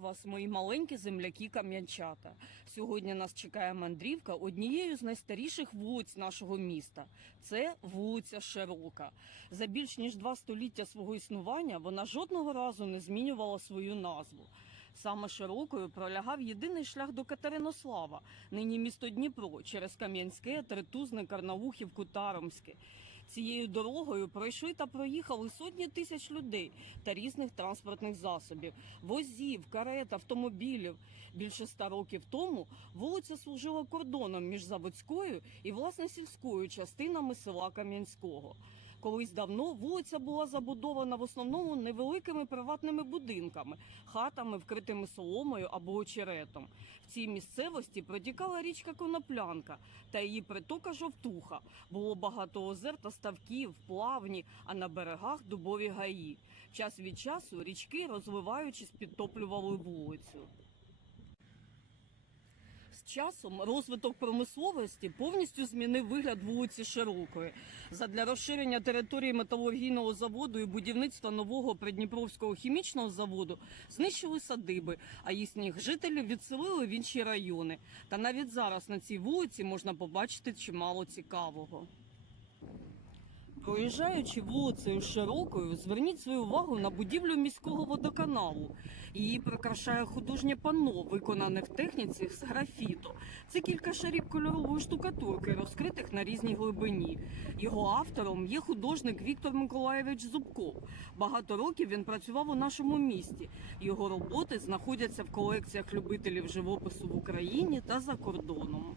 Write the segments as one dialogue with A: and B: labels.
A: вас, мої маленькі земляки кам'янчата. Сьогодні нас чекає мандрівка однією з найстаріших вулиць нашого міста. Це вулиця Широка. За більш ніж два століття свого існування вона жодного разу не змінювала свою назву. Саме широкою пролягав єдиний шлях до Катеринослава, нині місто Дніпро, через Кам'янське, Тритузне, Карнаухів, Кутаромське. Цією дорогою пройшли та проїхали сотні тисяч людей та різних транспортних засобів, возів, карет, автомобілів. Більше ста років тому вулиця служила кордоном між заводською і власне сільською частинами села Кам'янського. Колись давно вулиця була забудована в основному невеликими приватними будинками, хатами, вкритими соломою або очеретом. В цій місцевості протікала річка Коноплянка та її притока Жовтуха. Було багато озер та ставків, плавні, а на берегах дубові гаї. Час від часу річки, розвиваючись, підтоплювали вулицю. З часом розвиток промисловості повністю змінив вигляд вулиці Широкої. Задля розширення території металургійного заводу і будівництва нового Придніпровського хімічного заводу знищили садиби, а їхніх жителів відселили в інші райони. Та навіть зараз на цій вулиці можна побачити чимало цікавого. Проїжджаючи вулицею Широкою, зверніть свою увагу на будівлю міського водоканалу. Її прикрашає художнє панно, виконане в техніці з графіту. Це кілька шарів кольорової штукатурки, розкритих на різній глибині. Його автором є художник Віктор Миколаєвич Зубков. Багато років він працював у нашому місті. Його роботи знаходяться в колекціях любителів живопису в Україні та за кордоном.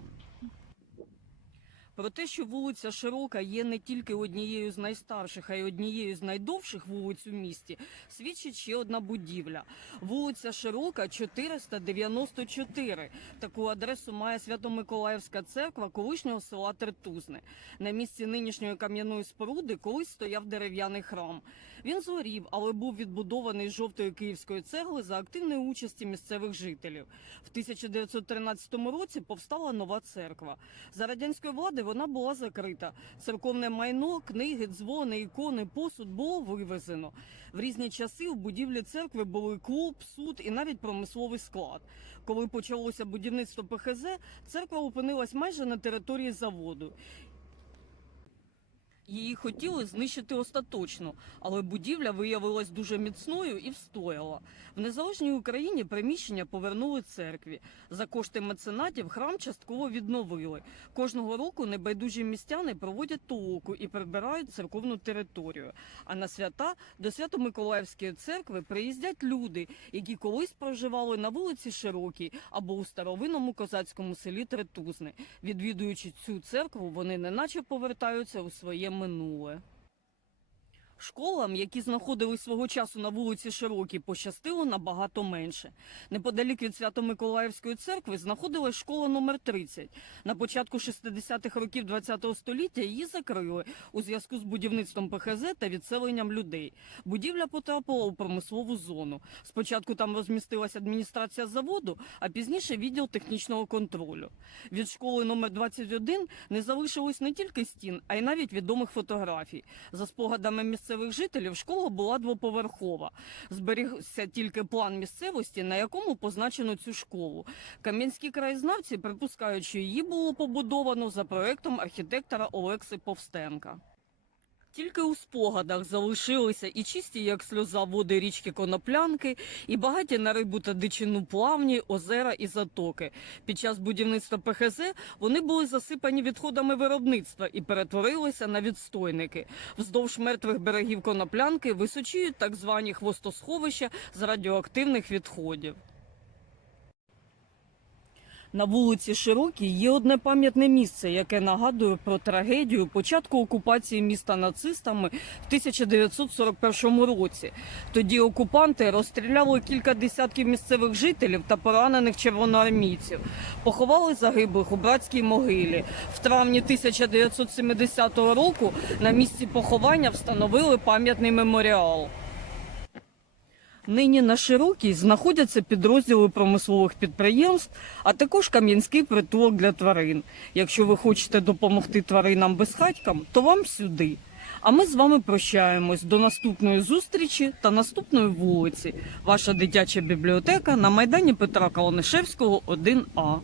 A: Про те, що вулиця Широка є не тільки однією з найстарших, а й однією з найдовших вулиць у місті, свідчить ще одна будівля. Вулиця Широка 494. Таку адресу має Свято-Миколаївська церква колишнього села Тертузне. На місці нинішньої кам'яної споруди колись стояв дерев'яний храм. Він згорів, але був відбудований жовтої київської цегли за активної участі місцевих жителів. В 1913 році повстала нова церква. За радянської влади вона була закрита. Церковне майно, книги, дзвони, ікони, посуд було вивезено. В різні часи в будівлі церкви були клуб, суд і навіть промисловий склад. Коли почалося будівництво ПХЗ, церква опинилась майже на території заводу. Її хотіли знищити остаточно, але будівля виявилась дуже міцною і встояла. В незалежній Україні приміщення повернули церкві. За кошти меценатів храм частково відновили. Кожного року небайдужі містяни проводять толоку і прибирають церковну територію. А на свята до Свято-Миколаївської церкви приїздять люди, які колись проживали на вулиці Широкій або у старовинному козацькому селі Третузне. Відвідуючи цю церкву, вони неначе повертаються у своє cama nua. Школам, які знаходились свого часу на вулиці Широкій, пощастило набагато менше. Неподалік від Свято-Миколаївської церкви знаходилась школа номер 30. На початку 60-х років ХХ століття її закрили у зв'язку з будівництвом ПХЗ та відселенням людей. Будівля потрапила у промислову зону. Спочатку там розмістилась адміністрація заводу, а пізніше відділ технічного контролю. Від школи номер 21 не залишилось не тільки стін, а й навіть відомих фотографій. За спогадами місцевих жителів, школа була двоповерхова. Зберігся тільки план місцевості, на якому позначено цю школу. Кам'янські краєзнавці припускають, що її було побудовано за проектом архітектора Олекси Повстенка. Тільки у спогадах залишилися і чисті, як сльоза, води річки Коноплянки, і багаті на рибу та дичину плавні, озера і затоки. Під час будівництва ПХЗ вони були засипані відходами виробництва і перетворилися на відстойники. Вздовж мертвих берегів Коноплянки височіють так звані хвостосховища з радіоактивних відходів. На вулиці Широкій є одне пам'ятне місце, яке нагадує про трагедію початку окупації міста нацистами в 1941 році. Тоді окупанти розстріляли кілька десятків місцевих жителів та поранених червоноармійців. Поховали загиблих у братській могилі. В травні 1970 року на місці поховання встановили пам'ятний меморіал. Нині на Широкій знаходяться підрозділи промислових підприємств, а також кам'янський притулок для тварин. Якщо ви хочете допомогти тваринам безхатькам, то вам сюди. А ми з вами прощаємось до наступної зустрічі та наступної вулиці. Ваша дитяча бібліотека на майдані Петра Колонишевського, 1А.